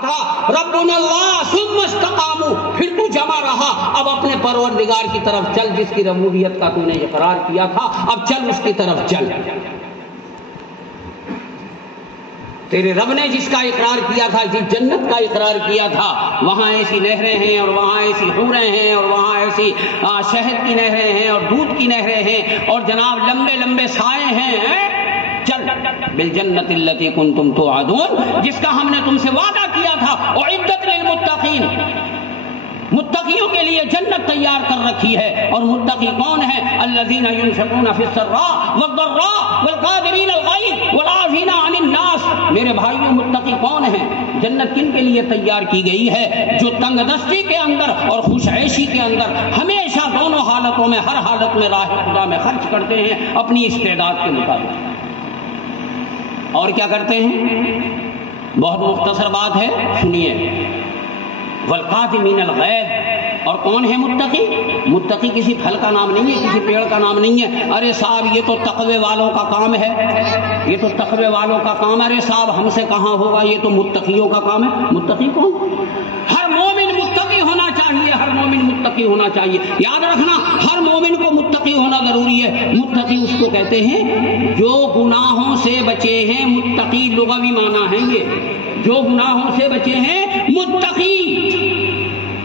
تھا ربنا اللہ ثم استقاموا، پھر تو جمع رہا، اب اپنے پروردگار کی طرف چل، جس کی ربوبیت کا تو نے اقرار کیا تھا، اب چل اس کی طرف چل۔ تیرے رب نے جس کا اقرار کیا تھا، جس جنت کا اقرار کیا تھا، وہاں ایسی نہریں ہیں اور وہاں ایسی حوریں ہیں اور وہاں ایسی شہد کی نہریں ہیں اور دودھ کی نہریں ہیں اور جناب لمبے لمبے سائے ہیں، چل بالجنت التی کنتم توعدون، جس کا ہم نے تم سے وعدہ کیا تھا، اعدت للمتقین، متقیوں کے لیے جنت تیار کر رکھی ہے۔ اور متقی کون ہے؟ الذین ينفقون فی السراء والضراء والقادرین الغیظ والعافین عن الناس۔ میرے بھائیوں، متقی کون ہیں؟ جنت کن کے لیے تیار کی گئی ہے؟ جو تنگ دستی کے اندر اور خوش عیشی کے اندر ہمیشہ دونوں حالتوں میں، ہر حالت میں راہ خدا میں خرچ کرتے ہیں اپنی استعداد کے مطابق۔ اور کیا کرتے ہیں؟ بہت مختصر بات ہے، سنیے۔ والقاظمین الغیظ، اور کون ہے متقی؟ متقی کسی پھل کا نام نہیں ہے، کسی پیڑ کا نام نہیں ہے۔ ارے صاحب یہ تو تقوی والوں کا کام ہے، یہ تو تقوی والوں کا کام ہے۔ ارے صاحب ہم سے کہاں ہوگا، یہ تو متقیوں کا کام ہے۔ متقی کون؟ ہر مومن متقی ہونا چاہیے، ہر مومن متقی ہونا چاہیے۔ یاد رکھنا، ہر مومن کو متقی ہونا ضروری ہے۔ متقی اس کو کہتے ہیں جو گناہوں سے بچے ہیں، متقی لغوی معنی ہے یہ، جو گناہوں سے بچے ہیں متقی،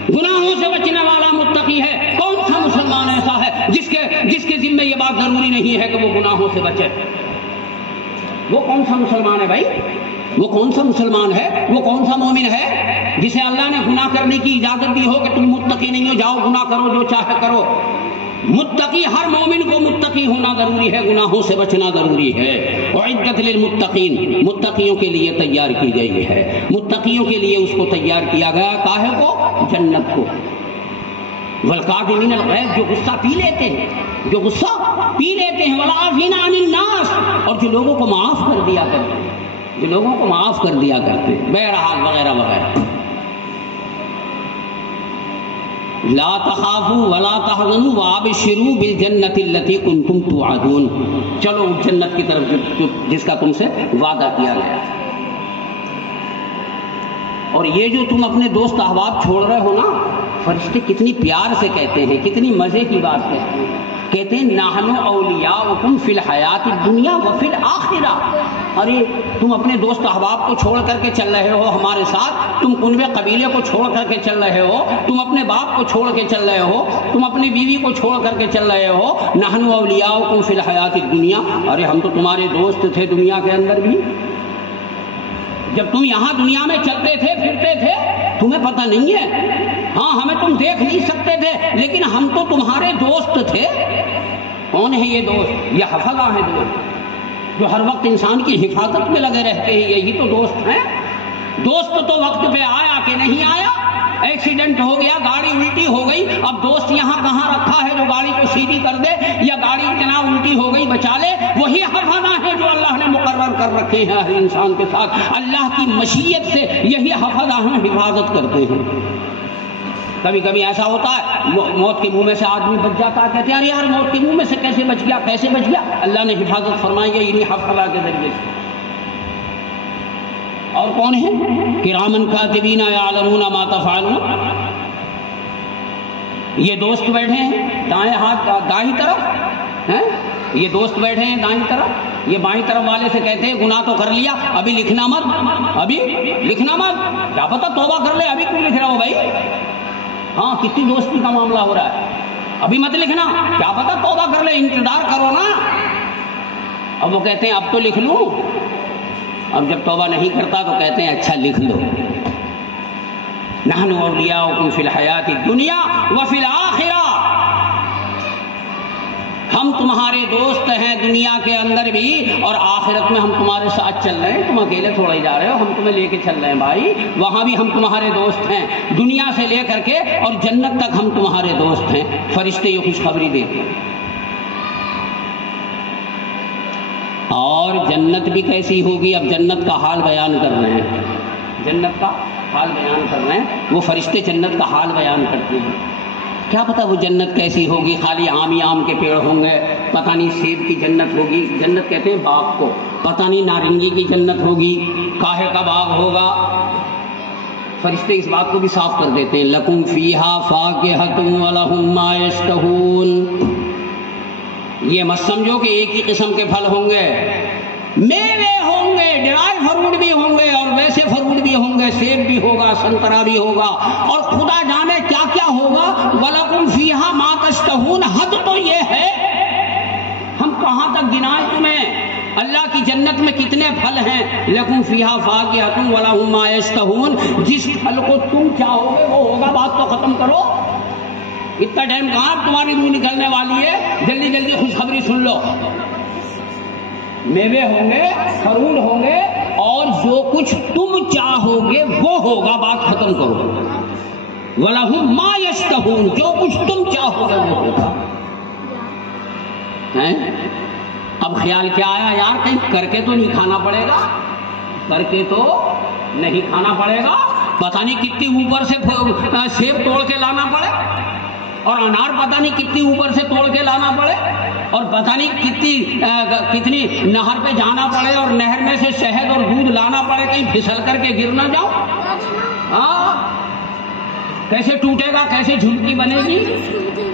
گناہوں سے بچنے والا متقی ہے۔ کون سا مسلمان ایسا ہے جس کے ذمہ یہ بات ضروری نہیں ہے کہ وہ گناہوں سے بچے؟ وہ کون سا مسلمان ہے بھائی؟ وہ کون سا مسلمان ہے؟ وہ کون سا مومن ہے جسے اللہ نے گناہ کرنے کی اجازت دی ہو کہ تم متقی نہیں ہو، جاؤ گناہ کرو جو چاہے کرو؟ متقی، ہر مومن کو متقی ہونا ضروری ہے، گناہوں سے بچنا ضروری ہے۔ اعدت للمتقین، متقیوں کے لیے تیار کی گئی ہے، متقیوں کے لیے اس کو تیار کیا گیا، کاہے کو؟ جنت کو۔ والقاظمین الغیظ، جو غصہ پی لیتے ہیں، جو غصہ پی لیتے ہیں، والعافین عن الناس، اور جو لوگوں کو معاف کر دیا کرتے ہیں، جو لوگوں کو معاف کر دیا کرتے ہیں، بہرحال وغیرہ وغیرہ۔ لا تخافوا ولا تحزنوا وابشروا بالجنت التي كنتم توعدون، چلو اس جنت کی طرف جس کا تم سے وعدہ کیا گیا۔ اور یہ جو تم اپنے دوست احباب چھوڑ رہے ہو نا، فرشتے کتنی پیار سے کہتے ہیں، کتنی مزے کی بات کہتے ہیں، کہتے ہیں نحن اولیاؤکم فی الحیات الدنیا وفی الآخرہ۔ ارے تم اپنے دوست احباب کو چھوڑ کر کے چل رہے ہو ہمارے ساتھ، تم کنوے قبیلے کو چھوڑ کر کے چل رہے ہو، تم اپنے باپ کو چھوڑ کے چل رہے ہو، تم اپنی بیوی کو چھوڑ کر کے چل رہے ہو۔ نحن اولیاؤکم فی الحیات الدنیا، ارے ہم تو تمہارے دوست تھے دنیا کے اندر بھی، جب تم یہاں دنیا میں چلتے تھے پھرتے تھے تمہیں پتہ نہیں ہے، ہاں ہمیں تم دیکھ نہیں سکتے تھے لیکن ہم تو تمہارے دوست تھے۔ کون ہے یہ دوست؟ یہ حفظہ ہیں دوست، جو ہر وقت انسان کی حفاظت میں لگے رہتے ہیں، یہی تو دوست ہیں۔ دوست تو وقت پہ آیا کہ نہیں آیا، ایکسیڈنٹ ہو گیا، گاڑی الٹی ہو گئی، اب دوست یہاں کہاں رکھا ہے جو گاڑی کو سیدھی کر دے، یا گاڑی جناب الٹی ہو گئی بچا لے؟ وہی حفظہ ہیں جو اللہ نے مقرر کر رکھے ہیں ہر انسان کے ساتھ، اللہ کی مشیت سے یہی حفظہ ہیں حفاظت کرتے ہیں۔ کبھی کبھی ایسا ہوتا ہے موت کے منہ میں سے آدمی بچ جاتا ہے، کہتے ہیں ارے یار موت کے منہ میں سے کیسے بچ گیا، کیسے بچ گیا؟ اللہ نے حفاظت فرمائی ہے انہی حفظہ کے ذریعے سے۔ اور کون ہے؟ کرامن کاتبین یعلمون ما تفعلون، یہ دوست بیٹھے ہیں دائیں ہاتھ دائیں طرف ہیں، یہ دوست بیٹھے ہیں دائیں طرف، یہ بائیں طرف والے سے کہتے ہیں گناہ تو کر لیا، ابھی لکھنا مت، ابھی لکھنا مت، کیا پتہ توبہ کر لے، ابھی کیوں لکھ رہا ہو بھائی؟ ہاں کتنی دوستی کا معاملہ ہو رہا ہے، ابھی مت لکھنا، کیا پتہ توبہ کر لے، انتظار کرو نا۔ اب وہ کہتے ہیں اب تو لکھ لوں، اب جب توبہ نہیں کرتا تو کہتے ہیں اچھا لکھ لو۔ نحن اولیاؤکم فی الحیات الدنیا وفی الآخرہ، ہم تمہارے دوست ہیں دنیا کے اندر بھی اور آخرت میں ہم تمہارے ساتھ چل رہے ہیں، تم اکیلے تھوڑا ہی جا رہے ہو، ہم تمہیں لے کے چل رہے ہیں بھائی، وہاں بھی ہم تمہارے دوست ہیں، دنیا سے لے کر کے اور جنت تک ہم تمہارے دوست ہیں۔ فرشتے یہ خوشخبری دیتے ہیں۔ اور جنت بھی کیسی ہوگی، اب جنت کا حال بیان کر رہے ہیں، جنت کا حال بیان کر رہے ہیں، وہ فرشتے جنت کا حال بیان کرتے ہیں۔ کیا پتہ وہ جنت کیسی ہوگی، خالی آم ہی آم کے پیڑ ہوں گے، پتہ نہیں سیب کی جنت ہوگی، جنت کہتے ہیں باغ کو، پتہ نہیں نارنگی کی جنت ہوگی، کاہے کا باغ ہوگا، فرشتے اس بات کو بھی صاف کر دیتے ہیں لکم فیہا فاکہۃ ولہم ما یشتہون. یہ مت سمجھو کہ ایک ہی قسم کے پھل ہوں گے، میوے ہوں گے، ڈرائی فروٹ بھی ہوں گے اور ویسے فروٹ بھی ہوں گے، سیب بھی ہوگا، سنترا بھی ہوگا اور خدا جانے کیا کیا ہوگا. وَلَكُمْ فِيهَا مَا تَشْتَهُونَ. حد تو یہ ہے، ہم کہاں تک گنائیں تمہیں؟ اللہ کی جنت میں کتنے پھل ہیں. لَكُمْ فِيهَا فَاكِهَةٌ وَلَهُم مَّا يَشْتَهُونَ. جس پھل کو تم چاہو گے وہ ہوگا. بات تو ختم کرو، اتنا ٹائم کہاں تمہاری منہ نکلنے والی ہے. جلدی جلدی خوشخبری سن لو. میوے ہوں گے، فروٹ ہوں گے اور جو کچھ تم چاہو گے وہ ہوگا. بات ختم کرو. وَلَهُم مَّا يَشْتَهُونَ. جو کچھ تم چاہو گے وہ ہوگا. اب خیال کیا آیا یار، کہیں کر کے تو نہیں کھانا پڑے گا، کر کے تو نہیں کھانا پڑے گا. پتہ نہیں کتنی اوپر سے سیب توڑ کے لانا پڑے اور انار پتہ نہیں کتنی اوپر سے توڑ کے لانا پڑے اور پتہ نہیں کتنی نہر پہ جانا پڑے اور نہر میں سے شہد اور دودھ لانا پڑے، کہیں پھسل کر کے گر نہ جاؤ. کیسے ٹوٹے گا، کیسے جھلکی بنے گی؟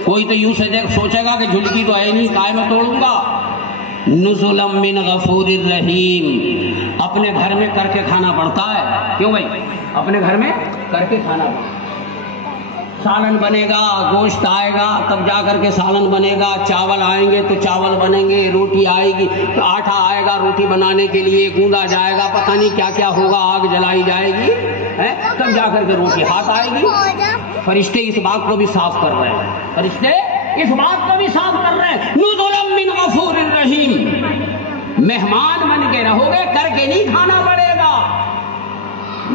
کوئی تو یوں سوچے گا کہ جھلکی تو ہے نہیں، کائے میں توڑوں گا. نزلا من غفور الرحیم. اپنے گھر میں کر کے کھانا پڑتا ہے. کیوں بھائی؟ اپنے گھر میں کر کے کھانا پڑتا ہے. سالن بنے گا، گوشت آئے گا تب جا کر کے سالن بنے گا، چاول آئیں گے تو چاول بنیں گے، روٹی آئے گی، آٹا آئے گا روٹی بنانے کے لیے، گوندا جائے گا، پتہ نہیں کیا کیا ہوگا، آگ جلائی جائے گی، تب جا کر کے روٹی ہاتھ آئے گی. فرشتے اس بات کو بھی صاف کر رہے ہیں. فرشتے اس بات کو بھی صاف کر رہے ہیں. نزلا من غفور الرحیم. مہمان بن کے رہو گے، کر کے نہیں کھانا پڑے گا.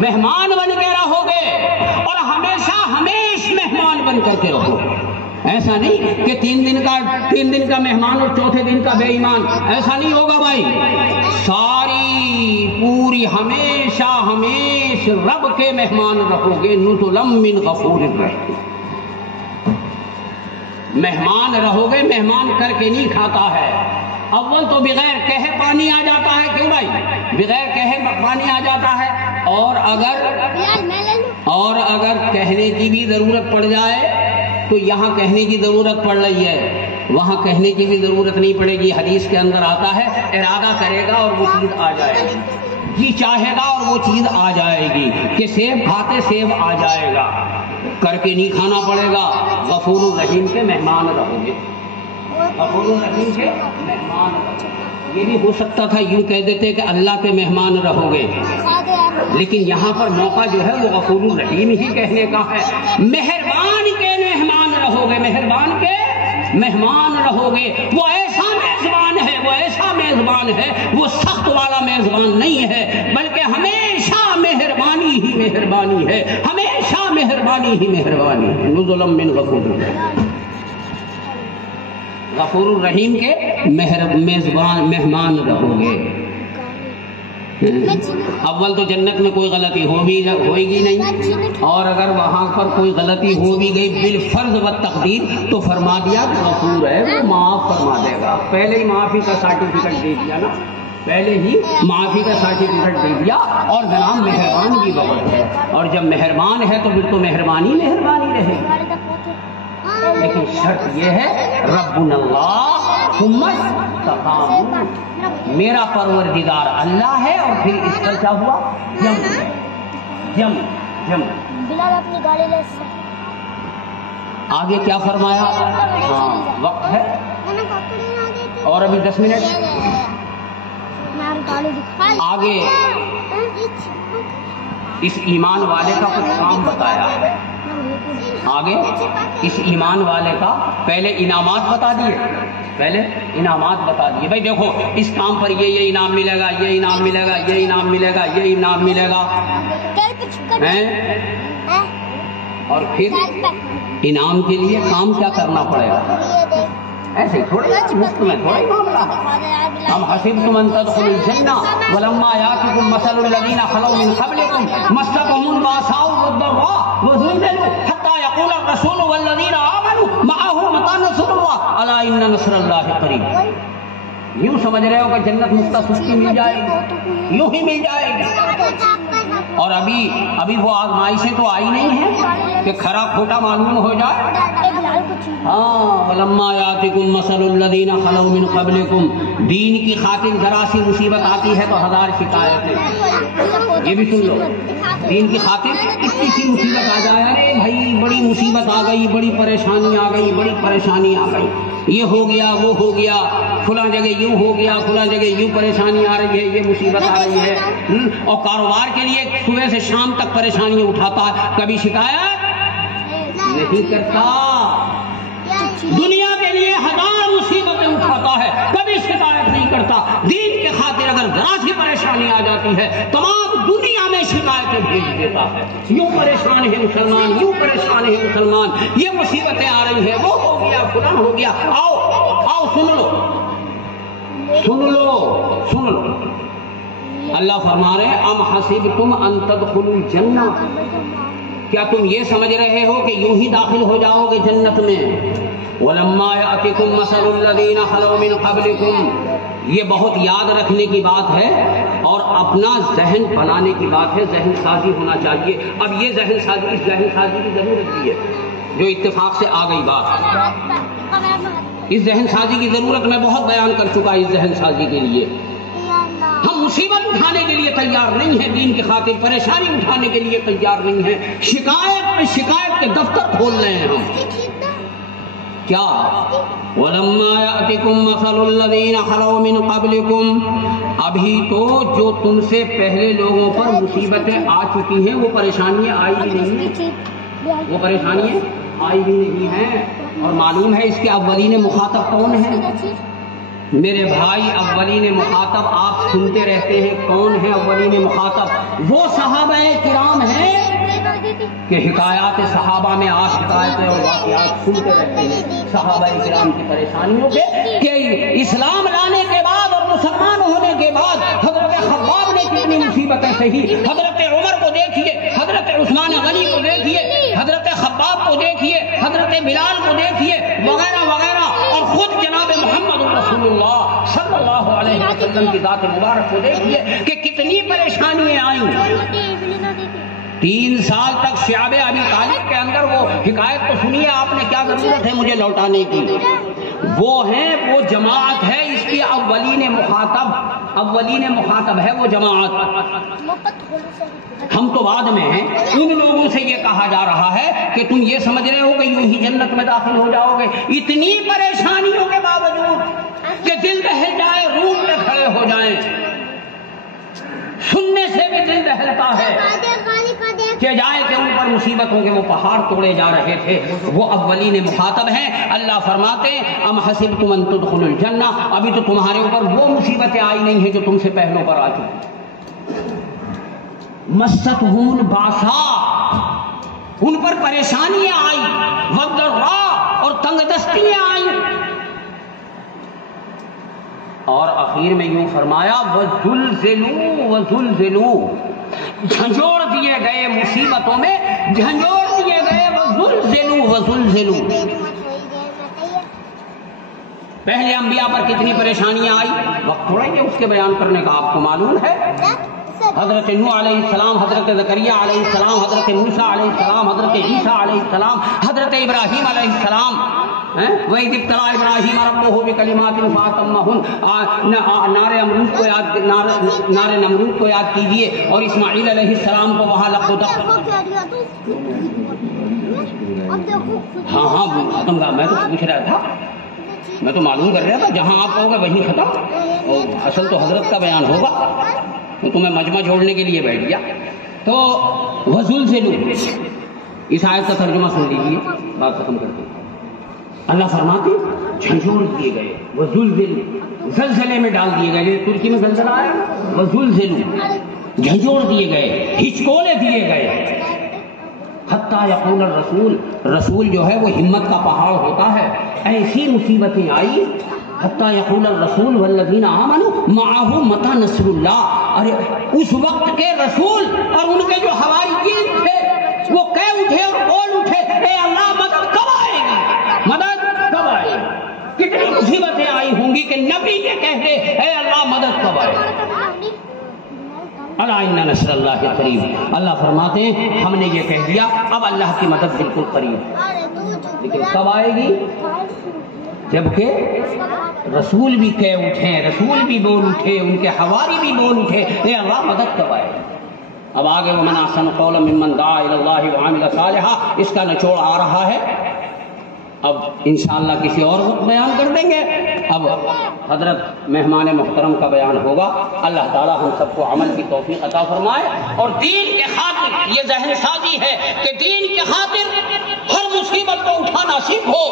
مہمان بن کے رہو گے اور ہمیشہ مہمان بن کر کے رہو. ایسا نہیں کہ تین دن کا مہمان اور چوتھے دن کا بے ایمان. ایسا نہیں ہوگا بھائی. ساری پوری ہمیشہ رب کے مہمان رہو گے. نزلا من غفور الرحیم. مہمان رہو گے. مہمان کر کے نہیں کھاتا ہے. اول تو بغیر کہے پانی آ جاتا ہے. کیوں بھائی؟ بغیر کہے پانی آ جاتا ہے. اور اگر کہنے کی بھی ضرورت پڑ جائے تو یہاں کہنے کی ضرورت پڑ رہی ہے، وہاں کہنے کی بھی ضرورت نہیں پڑے گی. حدیث کے اندر آتا ہے ارادہ کرے گا اور وہ چیز آ جائے گی، جی چاہے گا اور وہ چیز آ جائے گی. کہ سیب کھاتے سیب آ جائے گا. کر کے نہیں کھانا پڑے گا. غفور الرحیم کے مہمان رہو گے. غفور الرحیم کے مہمان رہو گے. یہ بھی ہو سکتا تھا یوں کہہ دیتے کہ اللہ کے مہمان رہو گے، لیکن یہاں پر موقع جو ہے وہ غفور الرحیم ہی کہنے کا ہے. مہربان کے مہمان رہو گے. مہربان کے مہمان رہو گے. وہ ایسا میزبان ہے، وہ ایسا میزبان ہے، وہ سخت والا میزبان نہیں ہے، بلکہ ہمیشہ مہربانی ہی مہربانی ہے. ہمیشہ مہربانی ہی مہربانی ہے. نزلا من غفور الرحیم. غفور الرحیم کے میزبان مہمان رہو گے. اول تو جنت میں کوئی غلطی ہوئے گی نہیں، اور اگر وہاں پر کوئی غلطی ہو بھی گئی بالفرض و تقدیر تو فرما دیا کہ غفور ہے، وہ معاف فرما دے گا. پہلے ہی معافی کا سرٹیفکیٹ دے دیا نا، پہلے ہی معافی کا سرٹیفکیٹ دے دیا. اور جناب مہربان بھی بہت ہے، اور جب مہربان ہے تو پھر تو مہربانی رہے گی. لیکن شرط یہ ہے ربنا اللہ ثم استقاموا. میرا پروردگار اللہ ہے اور پھر اس کا کیا ہوا؟ جم. بلال اپنی گاڑی لے آگے کیا فرمایا؟ وقت ہے اور ابھی 10 منٹ. آگے اس ایمان والے کا کچھ کام بتایا. آگے اس ایمان والے کا پہلے انعامات بتا دیے. بھائی دیکھو اس کام پر یہ انعام ملے گا، یہ انعام ملے گا، یہ انعام ملے گا، یہ انعام ملے گا. اور پھر انعام کے لیے کام کیا کرنا پڑے گا؟ ایسے تھوڑی مفت میں تھوڑی معاملہ ہے. ہم حسبتم ان تدخلوا الجنہ ولما یاتکم مثل الذین خلوا من قبلکم مستهم الباساء والضراء وزلزلوا حتى يقول الرسول والذین آمنوا معه متى نصر اللہ الا ان نصر اللہ قریب. یوں سمجھ رہے ہو کہ جنت مفت سستی مل جائے گی؟ یوں ہی مل جائے گی. اور ابھی وہ آزمائشیں تو آئی نہیں ہیں کہ کھرا کھوٹا معلوم ہو جائے. ہاں وَلَمَّا يَأْتِكُم مَّثَلُ الَّذِينَ خَلَوْا مِن قَبْلِكُم. دین کی خاطر ذرا سی مصیبت آتی ہے تو ہزار شکایتیں. یہ بھی سن لو, دین کی خاطر اتنی سی مصیبت آ جائے, ارے بھائی بڑی مصیبت آ گئی, بڑی پریشانی آ گئی, بڑی پریشانی آ گئی, یہ ہو گیا وہ ہو گیا, فلاں جگہ یوں ہو گیا, فلاں جگہ یوں پریشانی آ رہی ہے, یہ مصیبت آ رہی ہے. اور کاروبار کے لیے صبح سے شام تک پریشانیاں اٹھاتا ہے, کبھی شکایت نہیں کرتا. دنیا کے لیے ہزار مصیبتیں اٹھاتا ہے, کبھی شکایت نہیں کرتا. دین کے خاطر اگر ذرا سی پریشانی آ جاتی ہے تمام دنیا میں شکایتیں بھیج دیتا ہے. یوں پریشان ہے مسلمان, یوں پریشان ہے مسلمان, یہ مصیبتیں آ رہی ہیں, وہ ہو گیا فلاں ہو گیا. آؤ سن لو سن لو سن لو. اللہ فرما رہے ام حسبتم ان تدخلوا الجنہ, کیا تم یہ سمجھ رہے ہو کہ یوں ہی داخل ہو جاؤ گے جنت میں؟ وَلَمَّا يَأْتِكُم مَّثَلُ الَّذِينَ خَلَوْا مِن قَبْلِكُم. یہ بہت یاد رکھنے کی بات ہے اور اپنا ذہن بنانے کی بات ہے, ذہن سازی ہونا چاہیے. اب یہ ذہن سازی, اس ذہن سازی کی ضرورت بھی ہے جو اتفاق سے آ گئی بات. اس ذہن سازی کی ضرورت میں بہت بیان کر چکا. اس ذہن سازی کے لیے ہم مصیبت اٹھانے کے لیے تیار نہیں ہیں, دین کی خاطر پریشانی اٹھانے کے لیے تیار نہیں ہیں. شکایت کے دفتر کھول رہے ہیں ہم. کیا وَلَمَّا يَأْتِكُم مَّثَلُ الَّذِينَ خَلَوْا مِن قَبْلِكُم. ابھی تو جو تم سے پہلے لوگوں پر مصیبتیں آ چکی ہیں وہ پریشانیاں آئی بھی نہیں ہیں, وہ پریشانیاں آئی بھی نہیں ہیں. اور معلوم ہے اس کے اولین مخاطب کون ہیں میرے بھائی؟ اولین مخاطب آپ سنتے رہتے ہیں, کون ہے اولین مخاطب؟ وہ صحابہ کرام ہیں کہ حکایات صحابہ میں آپ حکایتیں اور واقعات سنتے رہتے ہیں صحابہ کرام کی پریشانیوں کے, کہ اسلام لانے کے بعد اور مسلمان ہونے کے بعد حضرت خباب نے کتنی مصیبتیں سہی. حضرت عمر کو دیکھیے, حضرت عثمان غنی کو دیکھیے, حضرت خباب کو دیکھیے, حضرت بلال کو دیکھیے, وغیرہ وغیرہ, اور خود جناب محمد رسول اللہ صلی اللہ علیہ وسلم کی ذات مبارک کو دیکھیے کہ کتنی پریشانیاں آئیں. 3 سال تک شعب ابی طالب کے اندر وہ حکایت تو سنیے آپ نے, کیا ضرورت ہے مجھے لوٹانے کی. وہ ہیں, وہ جماعت ہے اس کی اولین مخاطب ہے وہ جماعت. ہم تو بعد میں ہیں. ان لوگوں سے یہ کہا جا رہا ہے کہ تم یہ سمجھ رہے ہو کہ یوں ہی جنت میں داخل ہو جاؤ گے. اتنی پریشانیوں کے باوجود کہ دل دہل جائے, روم میں کھڑے ہو جائیں, سننے سے بھی دل دہلتا ہے کہ جائے کہ ان پر مصیبتوں کے وہ پہاڑ توڑے جا رہے تھے. وہ اولین مخاطب ہیں. اللہ فرماتے ام حسبتم ان تدخلوا الجنہ, ابھی تو تمہارے اوپر وہ مصیبتیں آئی نہیں ہیں جو تم سے پہلوں پر آ چکی. مستہم الباسا, ان پر پریشانیاں آئی, والضراء, اور تنگ دستیاں آئیں, اور اخیر میں یوں فرمایا وزلزلوا, جھنجھوڑ دیے گئے مصیبتوں میں, جھنجھوڑ دیے گئے. وزلزلوا. پہلے انبیاء پر کتنی پریشانیاں آئی, وقت تھوڑا ہی ہے اس کے بیان کرنے کا, آپ کو معلوم ہے. حضرت نوح علیہ السلام, حضرت زکریہ علیہ السلام, حضرت موسیٰ علیہ السلام, حضرت عیسیٰ علیہ السلام, حضرت ابراہیم علیہ السلام. وَإِذِ ابْتَلَىٰ إِبْرَاهِيمَ رَبُّهُ بِكَلِمَاتٍ فَأَتَمَّهُنَّ. نار نمرود کو یاد کیجئے, اور اسماعیل علیہ السلام کو وہاں لق و دق. ہاں ختم کہا, میں تو پوچھ رہا تھا, میں تو معلوم کر رہا تھا, جہاں آپ کہو گے وہیں ختم, اور اصل تو حضرت کا بیان ہوگا, تو تمہیں مجمع جوڑنے کے لیے بیٹھ گیا. تو وزلزلوا, اس آیت کا ترجمہ سن لیجیے, بات ختم کرتے ہیں. اللہ فرماتے جھنجھوڑ دیے گئے, وزلزلوا, زلزلے میں ڈال دیے گئے. ترکی میں زلزلہ آیا, وزلزلوا, جھنجھوڑ دیے گئے, ہچکولے دیے گئے. حتیٰ یقول الرسول, رسول جو ہے وہ ہمت کا پہاڑ ہوتا ہے. ایسی مصیبتیں آئی, حتیٰ یقول الرسول والذین آمنوا معہ متی نصر اللہ. ارے اس وقت کے رسول اور ان کے جو حواریین تھے وہ کہہ اٹھے اور بول اٹھے, اے اللہ مدد کب آئے گی, مدد کب آئے گی. کتنی مصیبتیں آئی ہوں گی کہ نبی یہ کہتے اے اللہ مدد کب آئے گی. الا ان نصر اللہ قریب. اللہ فرماتے ہیں ہم نے یہ کہہ دیا اب اللہ کی مدد بالکل قریب. لیکن کب آئے گی؟ جبکہ رسول بھی کہہ اٹھیں، رسول بھی بول اٹھے، ان کے حواری بھی بول اٹھے اے اللہ مدد کب آئے گی؟ اب آگے ومن احسن قولا ممن دعا الی اللہ وعمل صالحا، اس کا نچوڑ آ رہا ہے. اب انشاءاللہ کسی اور وقت بیان کر دیں گے. اب حضرت مہمان محترم کا بیان ہوگا. اللہ تعالی ہم سب کو عمل کی توفیق عطا فرمائے. اور دین کے خاطر یہ ذہن سازی ہے کہ دین کے خاطر ہر مصیبت کو اٹھانا سیکھو،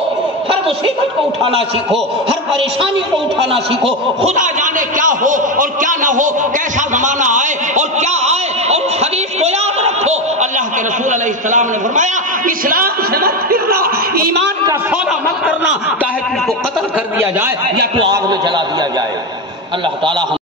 ہر مصیبت کو اٹھانا سیکھو، ہر پریشانی کو اٹھانا سیکھو. خدا جانے کیا ہو اور کیا نہ ہو، کیسا زمانہ آئے اور کیا آئے، اور اس حدیث کو یاد رکھو. اللہ کے رسول علیہ السلام نے فرمایا اسلام سے مت پھرنا، ایمان کا سودا مت کرنا، چاہے تم کو قتل کر دیا جائے یا تو آگ میں جلا دیا جائے. اللہ تعالی